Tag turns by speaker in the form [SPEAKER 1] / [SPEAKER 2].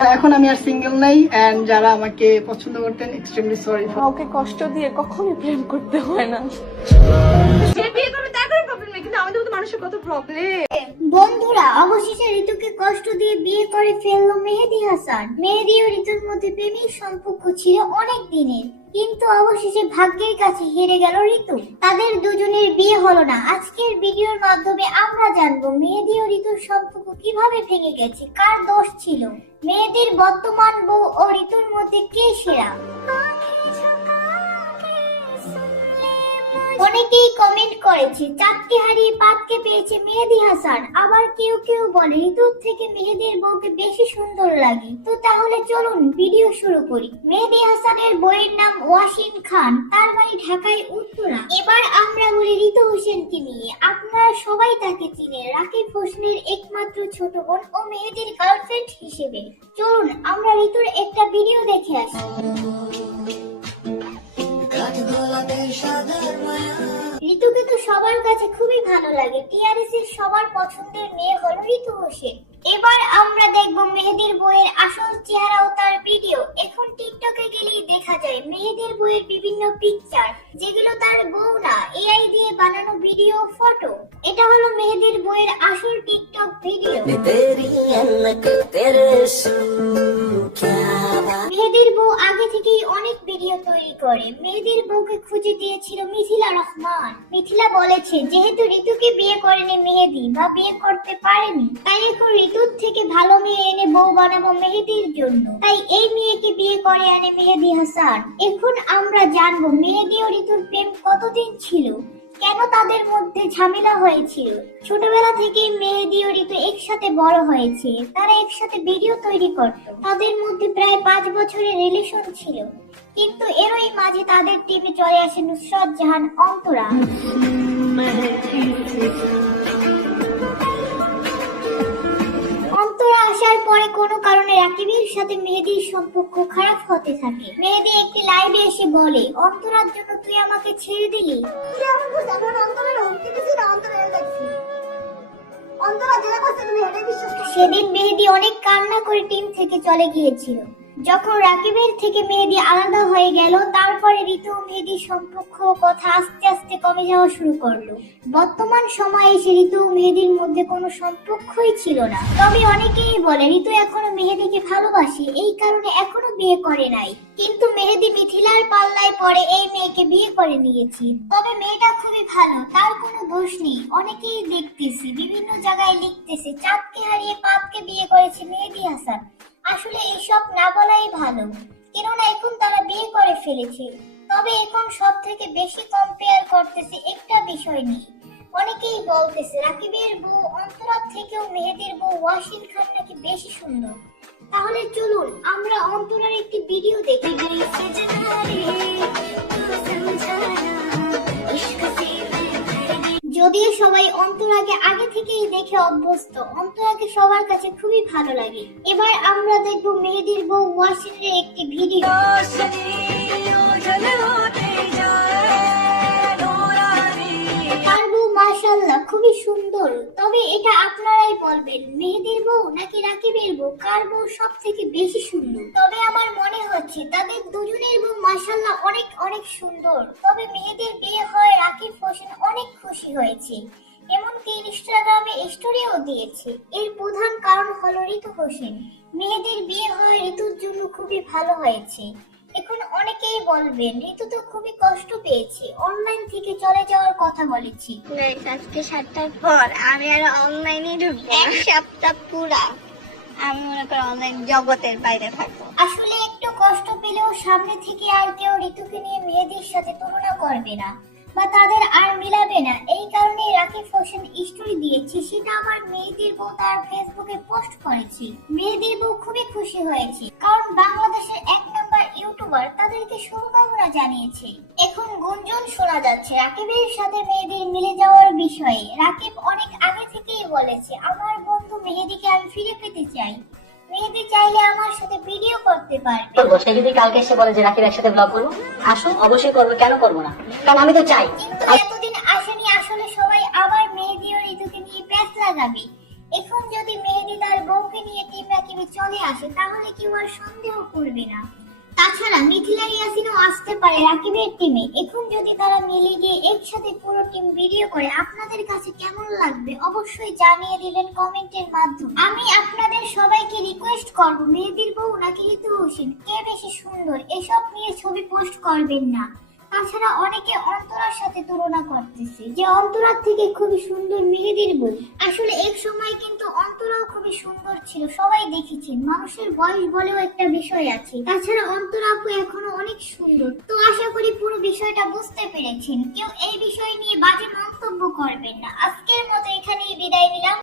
[SPEAKER 1] এখন আমি আর সিঙ্গেল নাই এন্ড যারা আমাকে পছন্দ করতেন এক্সট্রিমলি সরি
[SPEAKER 2] কাউকে কষ্ট দিয়ে কখনোই প্রেম করতে হয় না।
[SPEAKER 3] যে তার প্রবলেম কিন্তু আমাদের মতো মানুষের কত প্রবলেম
[SPEAKER 4] বন্ধুরা অবশেষে ঋতুকে কষ্ট দিয়ে বিয়ে করে ফেলল মেহেদি হাসান। মেহেদি ও ঋতুর মধ্যে প্রেমিক সম্পর্ক ছিল অনেক দিনের। কিন্তু অবশেষে ভাগ্যের কাছে হেরে গেল ঋতু। তাদের দুজনের বিয়ে হলো না। আজকের ভিডিওর মাধ্যমে আমরা জানব মেহেদি ও ঋতুর সম্পর্ক কীভাবে ভেঙে গেছে, কার দোষ ছিল? মেয়েদের বর্তমান বউ ও ঋতুর মধ্যে কে সেরা? অনেকেই কমেন্ট করেছে, চাঁদকে হারিয়ে পাতকে পেয়েছে মেহেদি হাসান। আবার কেউ কেউ বলে ঋতুর থেকে মেহেদির বউকে বেশি সুন্দর লাগে। তো তাহলে চলুন ভিডিও শুরু করি। মেহেদি হাসানের বইয়ের নাম ওয়াসিম খান, তার বাড়ি ঢাকায় উত্তরা। এবার আমরা বলি ঋতু হোসেনকে নিয়ে। আপনারা সবাই তাকে চিনেন, রাকিব হোসেনের একমাত্র ছোট বোন ও মেহেদির গার্লফ্রেন্ড হিসেবে। চলুন, আমরা ঋতুর একটা ভিডিও দেখে আসি। ঋতুকে তো সবার কাছে খুবই ভালো লাগে। টিআরএস এর সবার পছন্দের মেয়ে হলো ঋতু হোসেন এবার আমরা দেখব মেহেদির বইয়ের আসল চেহারা ও তার ভিডিও। এখন টিকটকে গেলেই দেখা যায় মেহেদির বইয়ের বিভিন্ন পিকচার যেগুলো তার বউ এআই দিয়ে বানানো ভিডিও ফটো এটা হলো মেহেদির বইয়ের আসল টিকটক ভিডিও। তৈরি করে। মেয়েদের বউকে খুঁজে দিয়েছিল মিথিলা রহমান। মিথিলা বলেছে, যেহেতু ঋতুকে বিয়ে করেনি মেহেদি বা বিয়ে করতে পারেনি, তাই এখন ঋতুর থেকে ভালো মেয়ে এনে বউ বানাবো মেহেদির জন্য। তাই এই মেয়েকে বিয়ে করে আনে মেহেদি হাসান। এখন আমরা জানব, মেহেদি ও ঋতুর প্রেম কতদিন ছিল? কেন তাদের মধ্যে ঝামেলা হয়েছিল? ছোটবেলা থেকেই মেহেদি ও ঋতু একসাথে বড় হয়েছে। তারা একসাথে ভিডিও তৈরি করত। তাদের মধ্যে প্রায় পাঁচ বছরের রিলেশন ছিল। কিন্তু এরই মাঝে তাদের টিমে চলে আসে নুসরত জাহান অন্তরা। অন্তরা রাকিবের সাথে মেহেদির সম্পর্ক খারাপ হতে থাকে। মেহেদি একটি লাইভে এসে বলে অন্তরার জন্য তুই আমাকে ছেড়ে দিলি? সেদিন মেহেদি অনেক কান্না করে টিম থেকে চলে গিয়েছিল। যখন রাকিবের থেকে মেহেদি আলাদা হয়ে গেল, তারপরে ঋতু ও মেহেদির সম্পর্ক কথা আস্তে আস্তে কমে যাওয়া শুরু করল। বর্তমান সময়ে এসে ঋতু মেহেদির মধ্যে কোনো সম্পর্কই ছিল না। তবে অনেকেই বলে, ঋতু এখনও মেহেদিকে ভালোবাসে, এই কারণে এখনও বিয়ে করে নাই। কিন্তু মেহেদি মিথিলার পাল্লায় পরে এই মেয়েকে বিয়ে করে নিয়েছে। তবে মেয়েটা খুবই ভালো, তার কোনো দোষ নেই। অনেকেই দেখতেছি, বিভিন্ন জায়গায় লিখতেছে, চাঁদকে হারিয়ে পাপকে বিয়ে করেছে মেহেদি হাসান। আসলে এসব না বলাই ভালো। কেননা এখন তারা বিয়ে করে ফেলেছে। তবে এখন সব থেকে বেশি কম্পেয়ার করতেছে একটা বিষয় নিয়ে। অনেকেই বলতেছে, রাকিবের বউ অন্তরাত থেকেও মেহেদির বউ ওয়াসিন খান নাকি বেশি সুন্দর। তাহলে চলুন, আমরা অন্তরার একটি ভিডিও দেখি। যদিও সবাই অন্তরাকে আগে থেকেই দেখে অভ্যস্ত। অন্তরাকে সবার কাছে খুবই ভালো লাগে। এবার আমরা দেখব মেহেদির বউ ওয়াসিমের একটি ভিডিও। সুন্দর তবে এটা আপনারাই বলবেন, মেহেদির বউ নাকি রাকিবের বউ? কার বউ সব থেকে বেশি সুন্দর? তবে আমার মনে হচ্ছে তাদের দুজনের বউ মাশাল্লাহ অনেক অনেক সুন্দর। তবে মেহেদির বিয়ে হয় রাকিব হোসেন অনেক খুশি হয়েছে। এমনকি ইনস্টাগ্রামে স্টোরিও দিয়েছে। এর প্রধান কারণ হলো ঋতু হোসেন। মেয়েদের বিয়ে হয় ঋতুর জন্য খুবই ভালো হয়েছে। এখন অনেকেই বলবেন ঋতু তো খুবই কষ্ট পেয়েছে। অনলাইন থেকে চলে যাওয়ার কথা বলেছি।
[SPEAKER 3] গাইস আজকে সাতটার পর আমি আর অনলাইনে ঢুকবো এক সপ্তাহ পুরা আমি মনে করি অনলাইন জগতের বাইরে থাকব।
[SPEAKER 4] আসলে একটু কষ্ট পেলেও সামনে থেকে আর কেউ ঋতুকে নিয়ে মেয়েদের সাথে তুলনা করবে না বা তাদের আর মিলাবে না। এই কারণে রাকিব হোসেন স্টোরি দিয়েছে সেটা আমার মেয়েদের বউ তার ফেসবুকে পোস্ট করেছে। মেয়েদের বউ খুবই খুশি হয়েছে কারণ বাংলাদেশের শুভকামনা জানিয়েছে। এখন গুঞ্জন শোনা যাচ্ছে রাকিবের সাথে মেয়েদের মিলে যাওয়ার বিষয়ে। রাকিব অনেক আগে থেকেই বলেছে আমার বন্ধু মেহেদিকে আমি ফিরে পেতে চাই। মেহেদি চাইলে আমার সাথে ভিডিও করতে পারবে।
[SPEAKER 5] করব সে যদি কালকে এসে বলে যে রাকিব একসাথে ব্লগ করব আসো অবশ্যই করব কেন করব না? কারণ আমি তো চাই।
[SPEAKER 4] কিন্তু এতদিন আসেনি আসলে সবাই আবার মেহেদি ও ঋতুকে নিয়ে প্যাচ লাগাবে। এখন যদি মেহেদি তার বউকে নিয়ে টিম রাকিবে চলে আসে তাহলে কেউ আর সন্দেহ করবে না। তাছাড়া মিথিলা ইয়াসিনও আসতে পারে রাকিবের টিমে এখন যদি তারা মিলে গিয়ে একসাথে পুরো টিম ভিডিও করে, আপনাদের কাছে কেমন লাগবে? অবশ্যই জানিয়ে দিবেন কমেন্টের মাধ্যমে। আমি আপনাদের সবাইকে রিকোয়েস্ট করব, মেহেদির বউ নাকি ঋতু হোসেন? কে বেশি সুন্দর? এসব নিয়ে ছবি পোস্ট করবেন না। তাছাড়া অনেকে অন্তরার সাথে তুলনা করতেছে যে অন্তরার থেকে খুবই সুন্দর মেহেদির বউ। আসলে খুবই সুন্দর ছিল, সবাই দেখেছেন মানুষের বয়স বলেও একটা বিষয় আছে। তাছাড়া অন্তর আপু এখনও অনেক সুন্দর। তো আশা করি পুরো বিষয়টা বুঝতে পেরেছেন। কেউ এই বিষয় নিয়ে বাজে মন্তব্য করবেন না। আজকের মতো এখানেই বিদায় নিলাম।